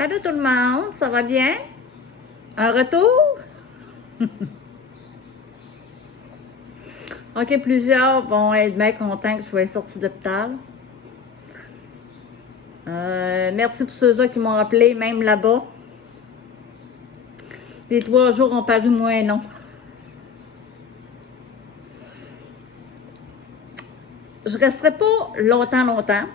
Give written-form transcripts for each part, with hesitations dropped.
Allô tout le monde, ça va bien? Un retour? OK, plusieurs vont être bien contents que je sois sortie d'hôpital. Merci pour ceux-là qui m'ont appelé, même là-bas. Les 3 jours ont paru moins longs. Je resterai pas longtemps.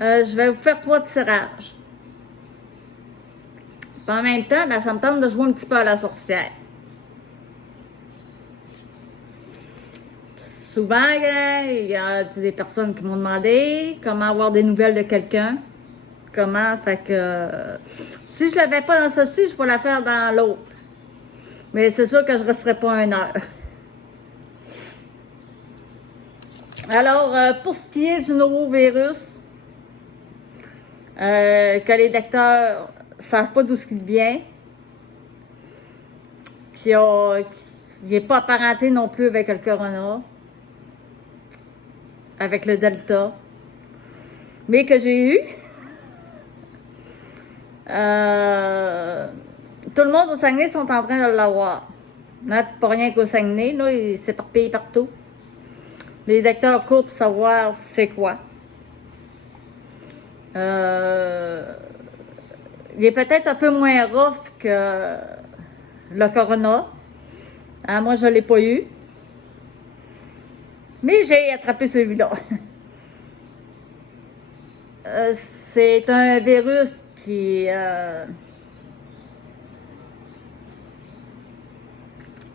Je vais vous faire 3 tirages. Puis en même temps, ben, ça me tente de jouer un petit peu à la sorcière. Souvent, il y a des personnes qui m'ont demandé comment avoir des nouvelles de quelqu'un. Comment, fait que si je ne l'avais pas dans ceci, je peux la faire dans l'autre. Mais c'est sûr que je ne resterai pas 1 heure. Alors, pour ce qui est du nouveau virus, que les docteurs ne savent pas d'où ce qu'il vient, qu'il n'est pas apparenté non plus avec le corona, avec le delta, mais que j'ai eu. Tout le monde au Saguenay sont en train de l'avoir. Pas rien qu'au Saguenay, là, il s'éparpille partout. Les docteurs courent pour savoir c'est quoi. Il est peut-être un peu moins rough que le corona. Hein, moi, je ne l'ai pas eu. Mais j'ai attrapé celui-là. C'est un virus qui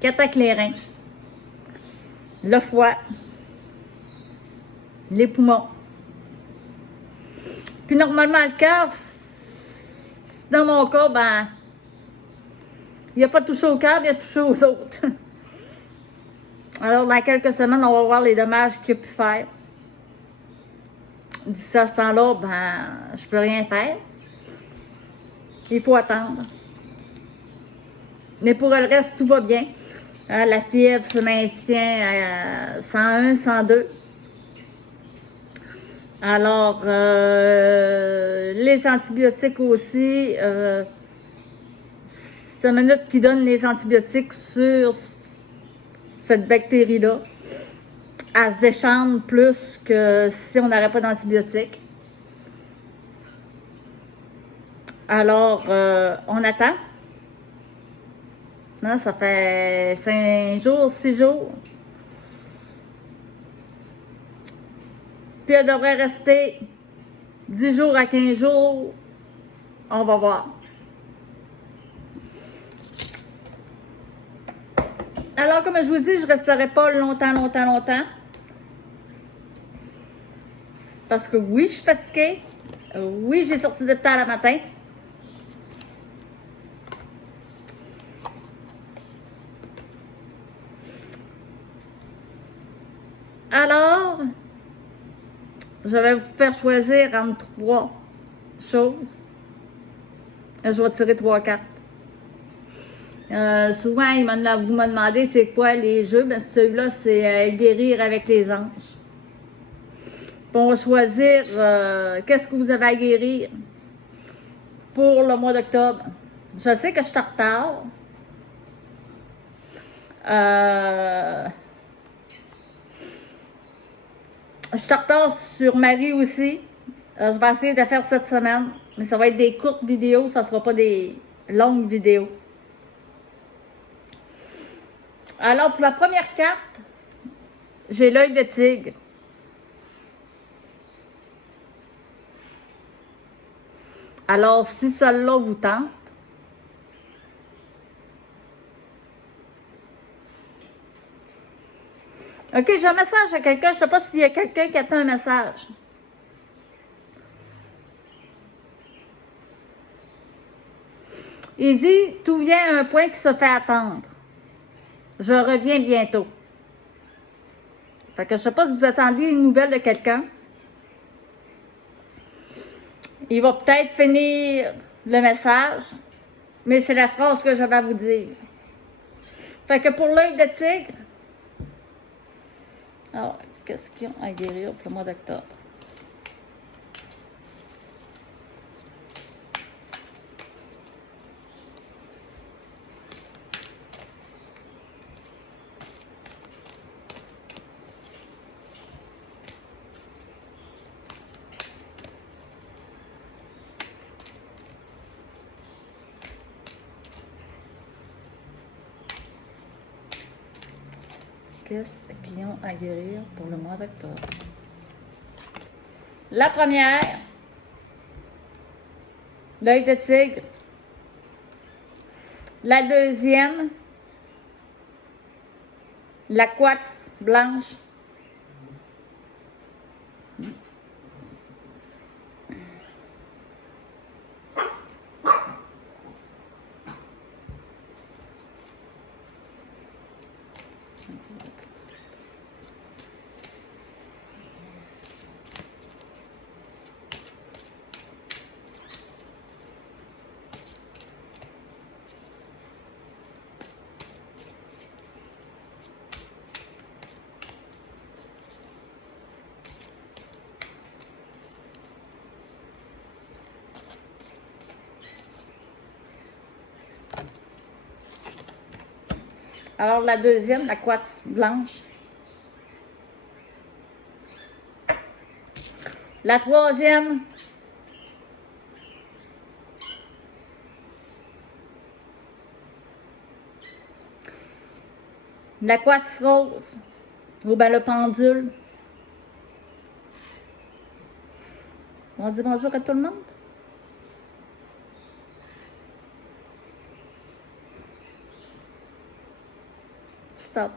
attaque les reins, le foie, les poumons. Puis normalement, le cœur, dans mon cas, ben, il n'a pas touché au cœur, il a touché aux autres. Alors, dans quelques semaines, on va voir les dommages qu'il a pu faire. D'ici à ce temps-là, ben, je peux rien faire. Il faut attendre. Mais pour le reste, tout va bien. La fièvre se maintient à 101, 102. Alors, les antibiotiques aussi, c'est une minute qui donne les antibiotiques sur cette bactérie-là. Elle se déchante plus que si on n'aurait pas d'antibiotiques. Alors, on attend. Non, ça fait 5 jours, 6 jours. Puis elle devrait rester 10 jours à 15 jours. On va voir. Alors, comme je vous dis, je ne resterai pas longtemps. Parce que oui, je suis fatiguée. Oui, j'ai sorti d'hôpital le matin. Alors, je vais vous faire choisir entre 3 choses. Je vais tirer 3 cartes. Souvent, vous me demandez c'est quoi les jeux. Ben, celui-là, c'est guérir avec les anges. Puis on va choisir qu'est-ce que vous avez à guérir pour le mois d'octobre. Je sais que je suis en retard. Je suis en retard sur Marie aussi. Je vais essayer de faire cette semaine. Mais ça va être des courtes vidéos, ça ne sera pas des longues vidéos. Alors, pour la première carte, j'ai l'œil de tigre. Alors, si celle-là vous tente, OK, j'ai un message à quelqu'un. Je ne sais pas s'il y a quelqu'un qui attend un message. Il dit, tout vient à un point qui se fait attendre. Je reviens bientôt. Fait que je ne sais pas si vous attendiez une nouvelle de quelqu'un. Il va peut-être finir le message, mais c'est la phrase que je vais vous dire. Fait que pour l'œil de tigre, alors, qu'est-ce qu'ils ont à guérir pour le mois d'octobre? pistes qui ont à guérir pour le mois d'octobre. La première, l'œil de tigre. La deuxième, la quartz blanche. Alors, la deuxième, la quartz blanche. La troisième, la quartz rose. Ou bien le pendule. On dit bonjour à tout le monde. Stop.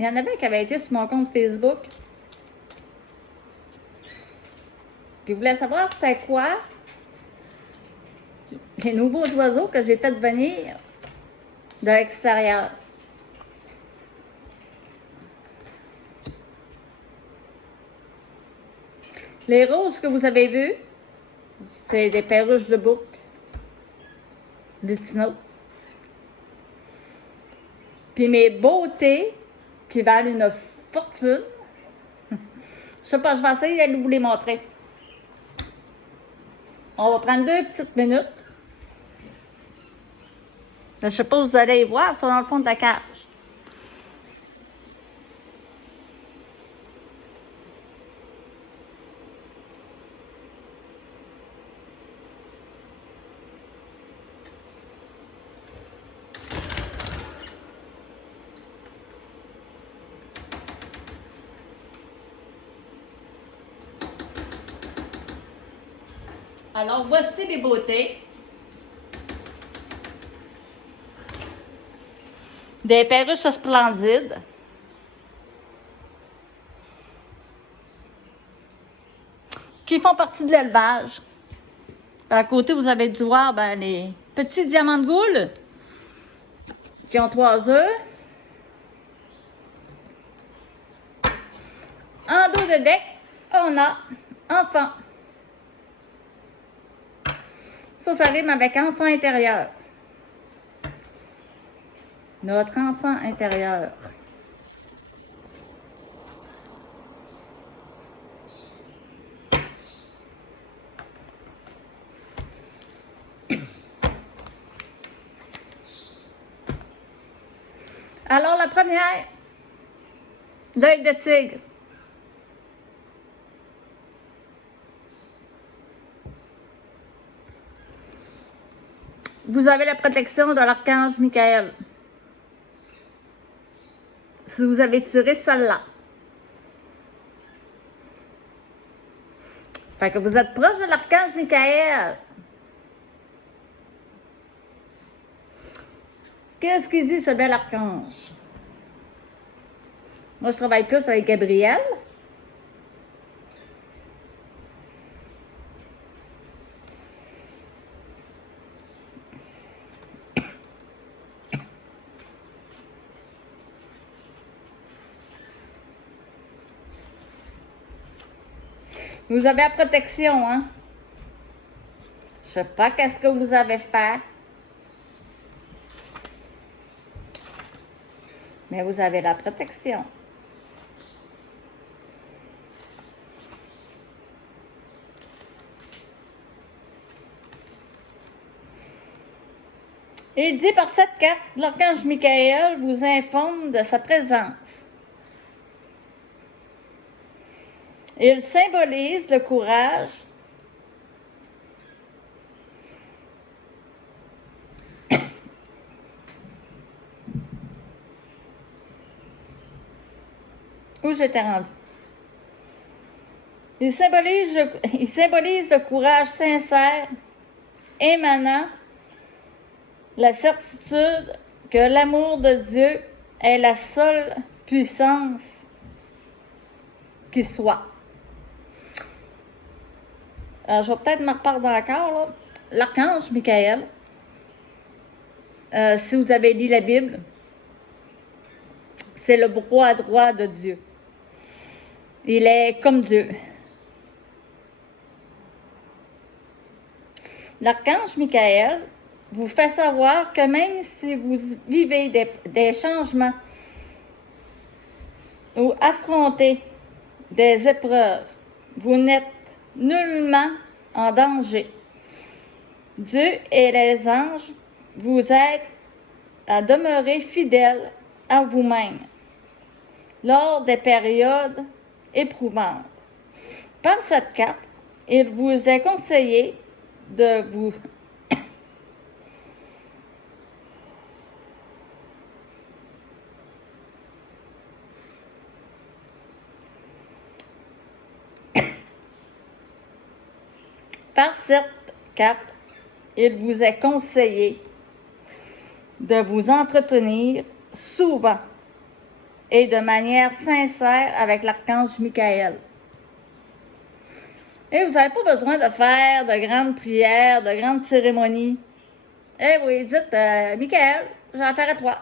Il y en avait qui avaient été sur mon compte Facebook. Puis ils voulaient savoir c'était quoi les nouveaux oiseaux que j'ai fait venir de l'extérieur. Les roses que vous avez vues, c'est des perruches de bouc, du tino. Puis mes beautés, qui valent une fortune. Je sais pas, je vais essayer d'aller vous les montrer. On va prendre 2 petites minutes. Je sais pas, vous allez les voir, ils sont dans le fond de la cage. Alors, voici les beautés. Des perruches splendides. Qui font partie de l'élevage. À côté, vous avez dû voir les petits diamants de goule qui ont 3 œufs. En dos de deck, on a enfant. Ça rime avec enfant intérieur. Notre enfant intérieur. Alors, la première, l'œil de tigre. Vous avez la protection de l'archange Michael. Si vous avez tiré celle-là. Fait que vous êtes proche de l'archange Michael. Qu'est-ce qu'il dit, ce bel archange? Moi, je travaille plus avec Gabriel. Vous avez la protection, hein? Je sais pas qu'est-ce que vous avez fait. Mais vous avez la protection. Et dit par cette carte, l'archange Michael vous informe de sa présence. Il symbolise le courage, où j'étais rendue. Il symbolise le courage sincère, émanant la certitude que l'amour de Dieu est la seule puissance qui soit. Alors, je vais peut-être me reparler encore, là. L'archange Michael, si vous avez lu la Bible, c'est le bras droit de Dieu. Il est comme Dieu. L'archange Michael vous fait savoir que même si vous vivez des changements ou affrontez des épreuves, vous n'êtes nullement en danger. Dieu et les anges vous aident à demeurer fidèles à vous-même lors des périodes éprouvantes. Par cette carte, il vous est conseillé de vous Par cette carte, il vous est conseillé de vous entretenir souvent et de manière sincère avec l'archange Michael. Et vous n'avez pas besoin de faire de grandes prières, de grandes cérémonies. Eh oui, dites, Michael, j'ai affaire à toi.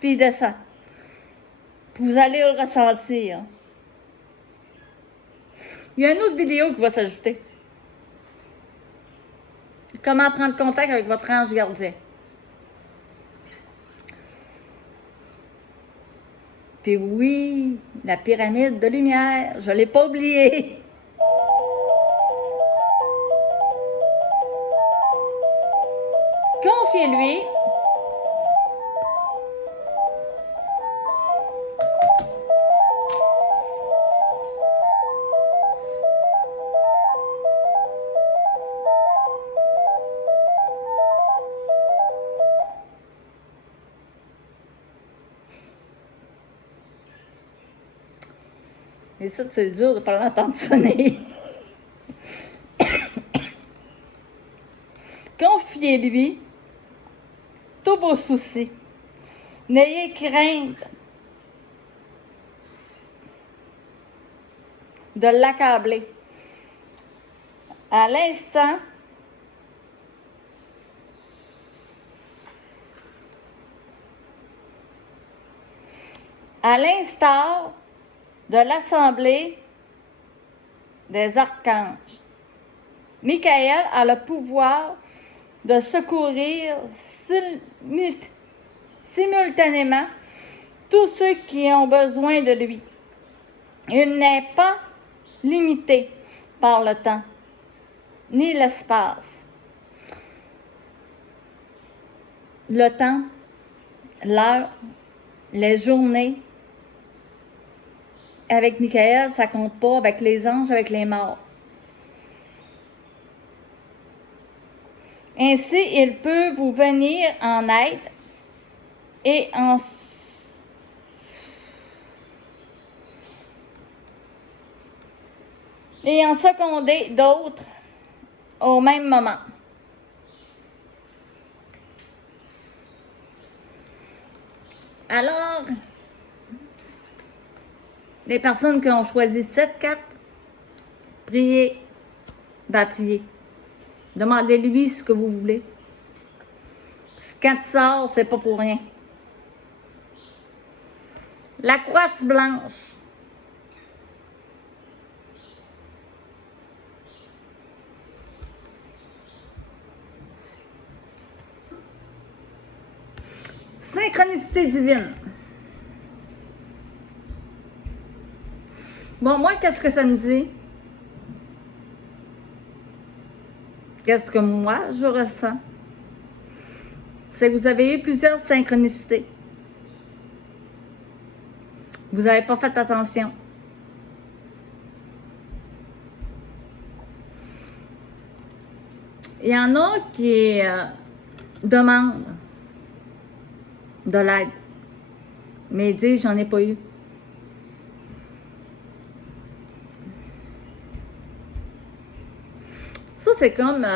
Puis il descend. Puis vous allez le ressentir. Il y a une autre vidéo qui va s'ajouter. Comment prendre contact avec votre ange gardien. Puis oui, la pyramide de lumière, je ne l'ai pas oubliée. Confiez-lui et ça, c'est dur de ne pas l'entendre sonner. Confiez-lui tous vos soucis. N'ayez crainte de l'accabler. À l'instant, à l'instar de l'Assemblée des archanges, Michael a le pouvoir de secourir simultanément tous ceux qui ont besoin de lui. Il n'est pas limité par le temps ni l'espace. Le temps, l'heure, les journées, avec Michael, ça compte pas, avec les anges, avec les morts. Ainsi, il peut vous venir en aide et en seconder d'autres au même moment. Alors, les personnes qui ont choisi cette carte, priez, priez. Demandez-lui ce que vous voulez. Quand il sort, c'est pas pour rien. La quartz blanche. Synchronicité divine. Bon, moi, qu'est-ce que ça me dit? Qu'est-ce que moi, je ressens? C'est que vous avez eu plusieurs synchronicités. Vous n'avez pas fait attention. Il y en a qui demandent de l'aide, mais ils disent, j'en ai pas eu. Ça, c'est comme...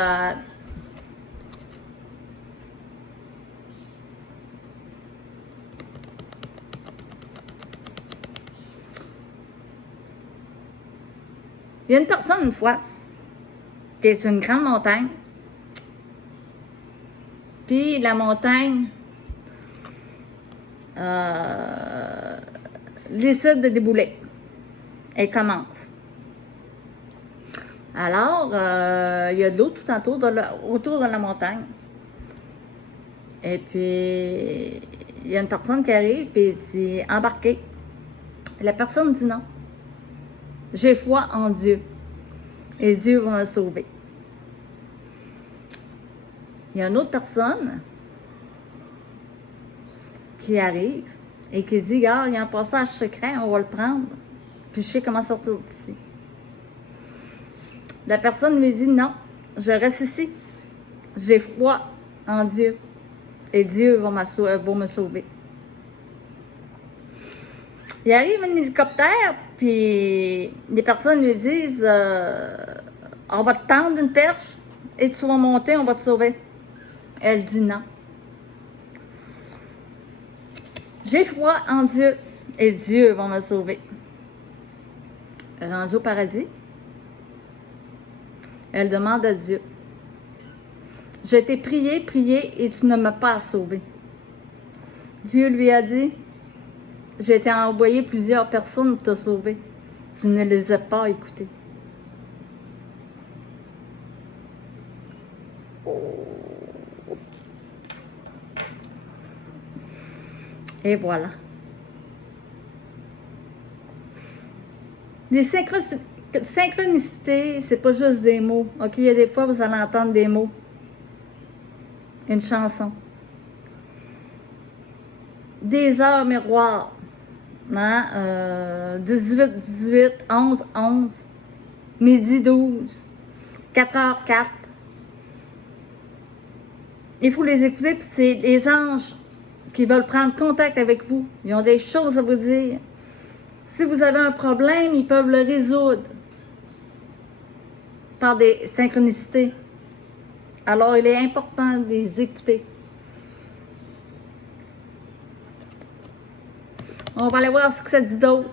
il y a une personne, une fois, qui est sur une grande montagne, puis la montagne décide de débouler. Elle commence. Alors, il y a de l'eau tout autour de la montagne. Et puis, il y a une personne qui arrive et dit « Embarquez ». La personne dit non. « J'ai foi en Dieu et Dieu va me sauver ». Il y a une autre personne qui arrive et qui dit « Regarde, il y a un passage secret, on va le prendre, puis je sais comment sortir d'ici ». La personne lui dit « Non, je reste ici. J'ai foi en Dieu et Dieu va me sauver ». Il arrive un hélicoptère, puis les personnes lui disent « On va te tendre une perche et tu vas monter, on va te sauver ». Elle dit non. J'ai foi en Dieu et Dieu va me sauver. Rendue au paradis, elle demande à Dieu. Je t'ai prié et tu ne m'as pas sauvé. Dieu lui a dit, je t'ai envoyé plusieurs personnes te sauver. Tu ne les as pas écoutées. Et voilà. Les synchronicités, c'est pas juste des mots. OK, il y a des fois, vous allez entendre des mots. Une chanson. Des heures miroirs. Hein? 18, 11, 11. Midi 12. 4h04. Il faut les écouter, puis c'est les anges qui veulent prendre contact avec vous. Ils ont des choses à vous dire. Si vous avez un problème, ils peuvent le résoudre par des synchronicités. Alors, il est important de les écouter. On va aller voir ce que ça dit d'autre.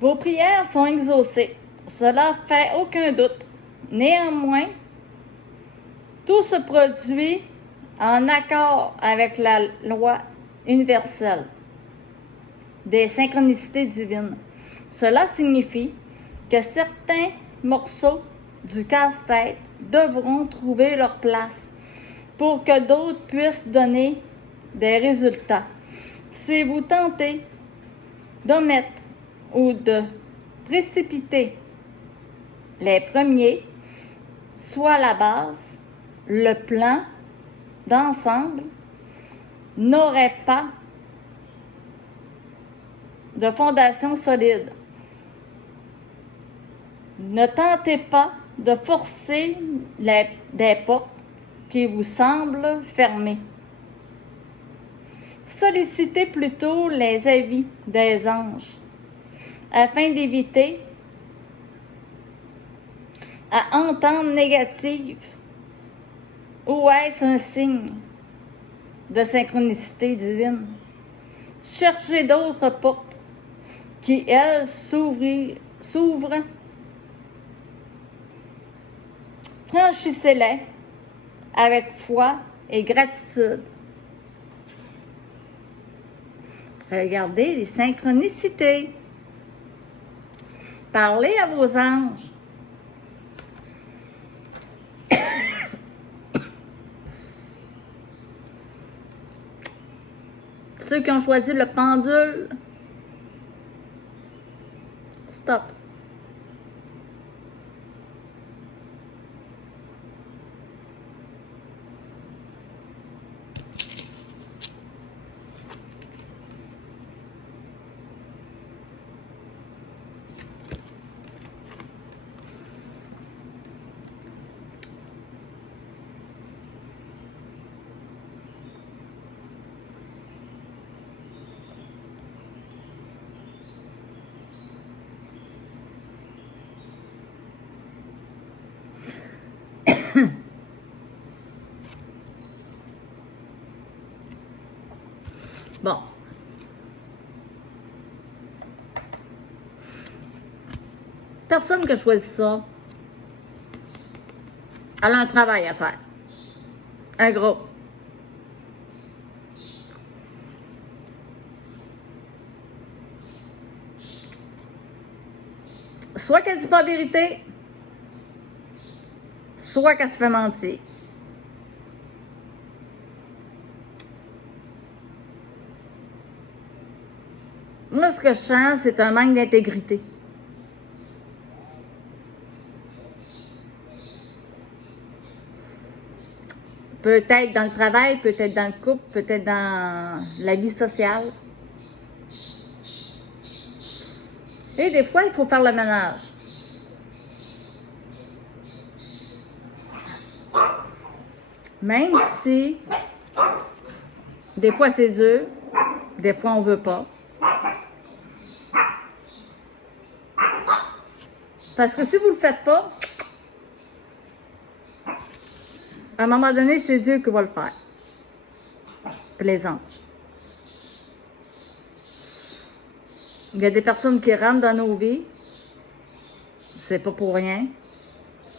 Vos prières sont exaucées. Cela fait aucun doute. Néanmoins, tout se produit en accord avec la loi universelle des synchronicités divines. Cela signifie que certains morceaux du casse-tête devront trouver leur place pour que d'autres puissent donner des résultats. Si vous tentez d'omettre ou de précipiter les premiers, soit la base, le plan d'ensemble n'aurait pas de fondation solide. Ne tentez pas de forcer des portes qui vous semblent fermées. Sollicitez plutôt les avis des anges afin d'éviter à entendre négative ou est-ce un signe de synchronicité divine. Cherchez d'autres portes qui, elles, s'ouvrent. Franchissez-les avec foi et gratitude. Regardez les synchronicités. Parlez à vos anges. Ceux qui ont choisi le pendule, stop. Bon. Personne qui a choisi ça, elle a un travail à faire. Un gros. Soit qu'elle dit pas la vérité, soit qu'elle se fait mentir. Moi, ce que je sens, c'est un manque d'intégrité. Peut-être dans le travail, peut-être dans le couple, peut-être dans la vie sociale. Et des fois, il faut faire le ménage. Même si, des fois c'est dur, des fois on veut pas. Parce que si vous le faites pas, à un moment donné, c'est Dieu qui va le faire. Puis les anges. Il y a des personnes qui rentrent dans nos vies, c'est pas pour rien.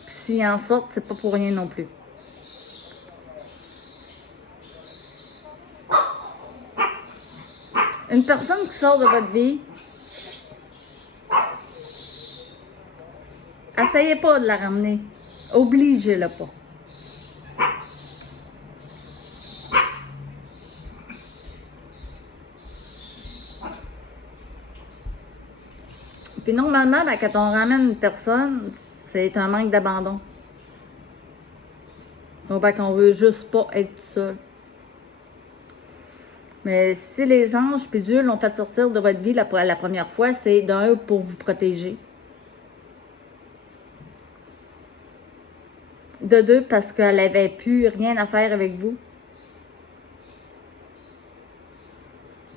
Puis s'ils en sortent, c'est pas pour rien non plus. Une personne qui sort de votre vie, essayez pas de la ramener. Obligez-le pas. Puis normalement, ben, quand on ramène une personne, c'est un manque d'abandon. Ou bien qu'on veut juste pas être seul. Mais si les anges puis Dieu l'ont fait sortir de votre vie la première fois, c'est d'un pour vous protéger. De deux, parce qu'elle n'avait plus rien à faire avec vous.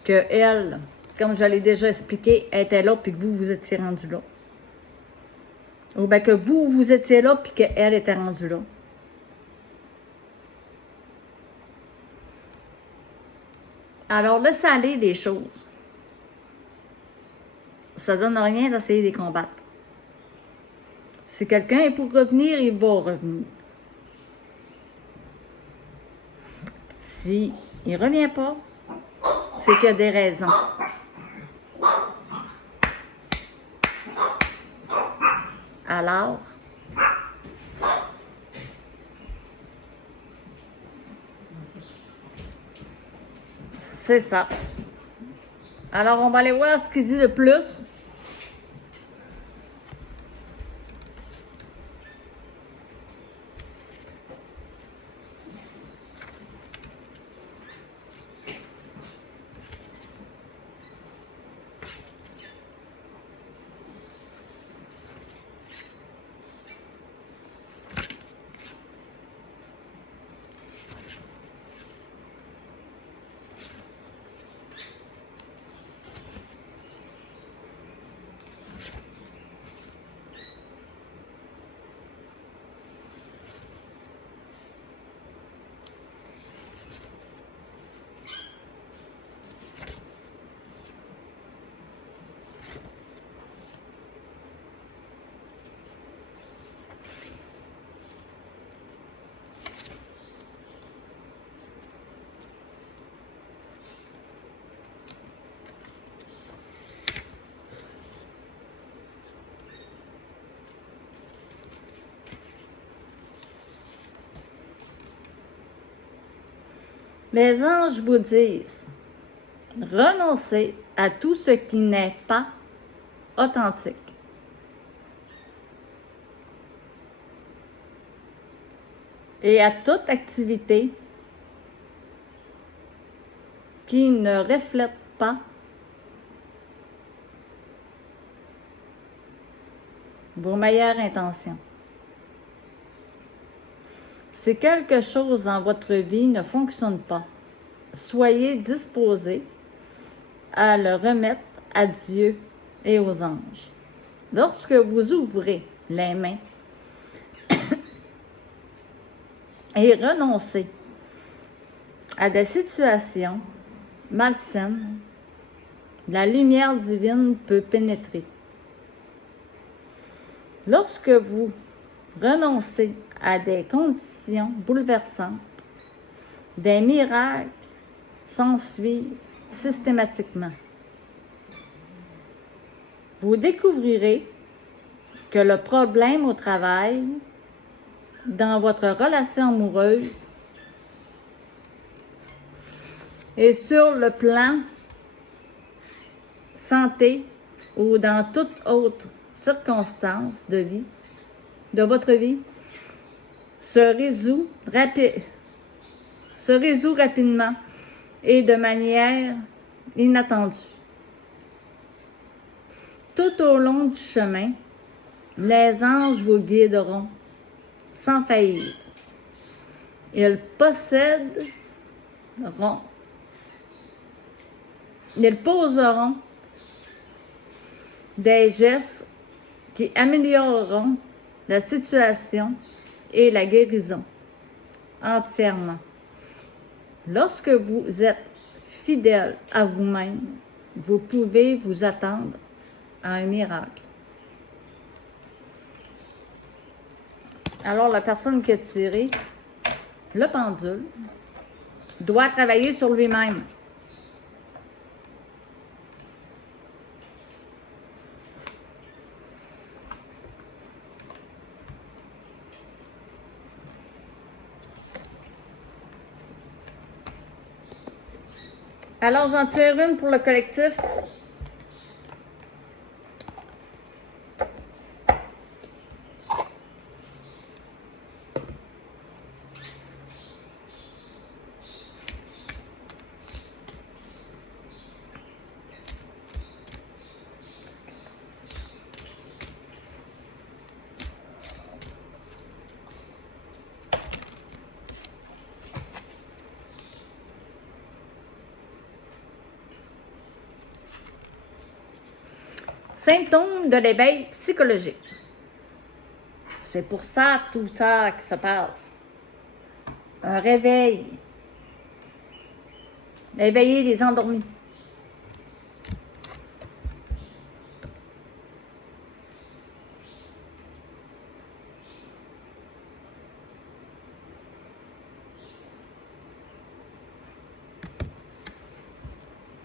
Que elle, comme je l'ai déjà expliqué, était là puis que vous étiez rendu là. Ou bien que vous étiez là puis qu'elle était rendue là. Alors, laissez aller les choses. Ça ne donne rien d'essayer de les combattre. Si quelqu'un est pour revenir, il va revenir. S'il ne revient pas, c'est qu'il y a des raisons. Alors, C'est ça. Alors, on va aller voir ce qu'il dit de plus. Les anges vous disent, renoncez à tout ce qui n'est pas authentique. Et à toute activité qui ne reflète pas vos meilleures intentions. Si quelque chose dans votre vie ne fonctionne pas, soyez disposés à le remettre à Dieu et aux anges. Lorsque vous ouvrez les mains et renoncez à des situations malsaines, la lumière divine peut pénétrer. Lorsque vous renoncez à des conditions bouleversantes, des miracles s'ensuivent systématiquement. Vous découvrirez que le problème au travail, dans votre relation amoureuse et sur le plan santé ou dans toute autre circonstance de vie, de votre vie, se résout rapidement et de manière inattendue. Tout au long du chemin, les anges vous guideront sans faillir. Ils poseront des gestes qui amélioreront la situation et la guérison entièrement. Lorsque vous êtes fidèle à vous-même, vous pouvez vous attendre à un miracle. Alors, la personne qui a tiré le pendule doit travailler sur lui-même. Alors, j'en tire une pour le collectif. Symptômes de l'éveil psychologique. C'est pour ça, tout ça qui se passe. Un réveil. Éveiller les endormis.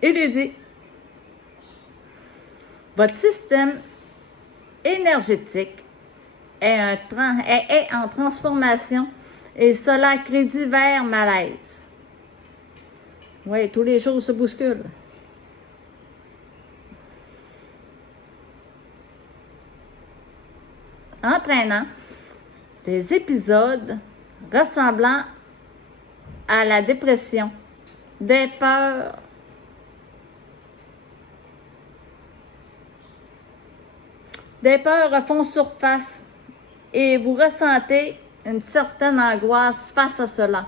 Érudit. Votre système énergétique est en transformation et cela crée divers malaises. Oui, toutes les choses se bousculent. Entraînant des épisodes ressemblant à la dépression, des peurs, refont surface et vous ressentez une certaine angoisse face à cela.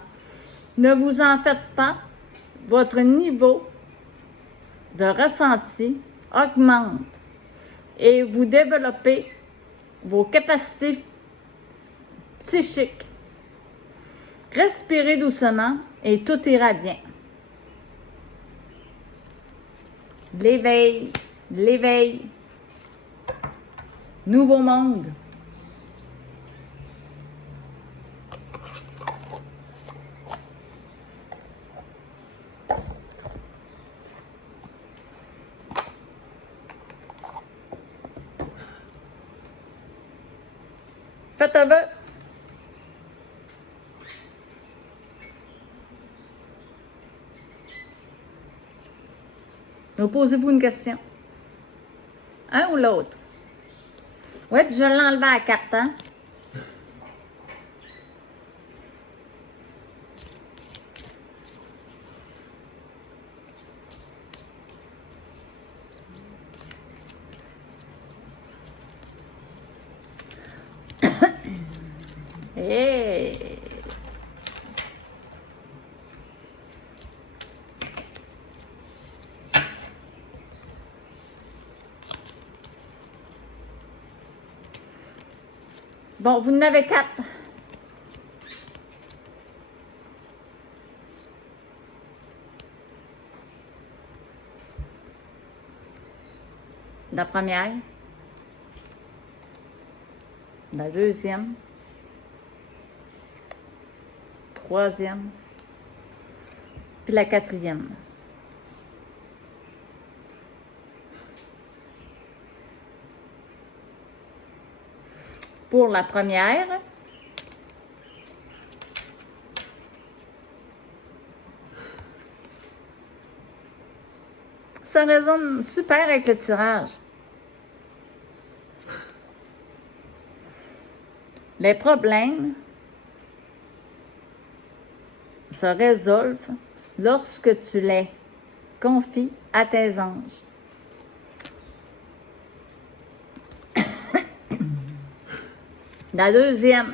Ne vous en faites pas, votre niveau de ressenti augmente et vous développez vos capacités psychiques. Respirez doucement et tout ira bien. L'éveil, l'éveil. Nouveau monde. Faites un vœu. Donc, posez-vous une question. Un ou l'autre? Oui, puis je l'ai enlevé à 4 ans. Hey. Bon, vous en avez 4. La première, la deuxième, troisième, puis la quatrième. Pour la première, ça résonne super avec le tirage. Les problèmes se résolvent lorsque tu les confies à tes anges. La deuxième,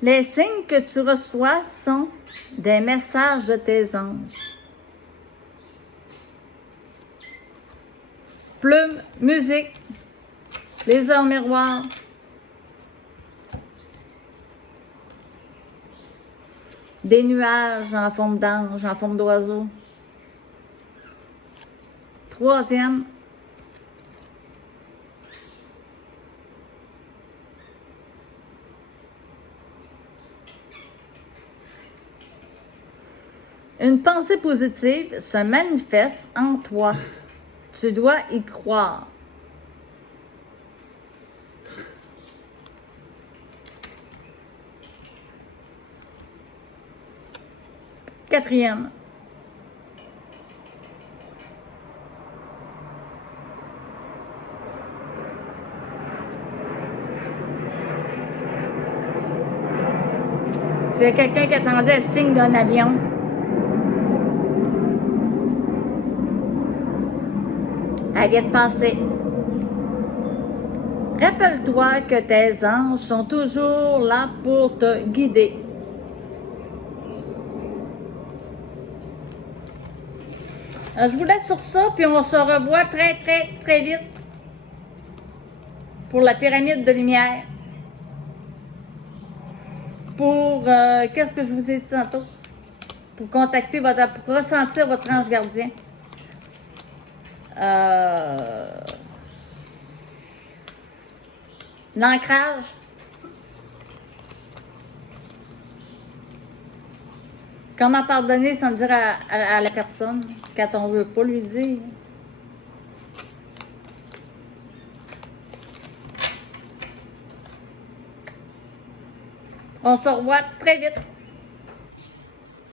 les signes que tu reçois sont des messages de tes anges. Plumes, musique, les heures miroirs, des nuages en forme d'ange, en forme d'oiseau. Troisième, une pensée positive se manifeste en toi. Tu dois y croire. Quatrième, c'est quelqu'un qui attendait le signe d'un avion. Elle vient de passer. Rappelle-toi que tes anges sont toujours là pour te guider. Je vous laisse sur ça, puis on se revoit très, très, très vite pour la pyramide de lumière. Pour, qu'est-ce que je vous ai dit tantôt? Pour contacter pour ressentir votre ange gardien. L'ancrage. Comment pardonner sans dire à la personne quand on ne veut pas lui dire? On se revoit très vite.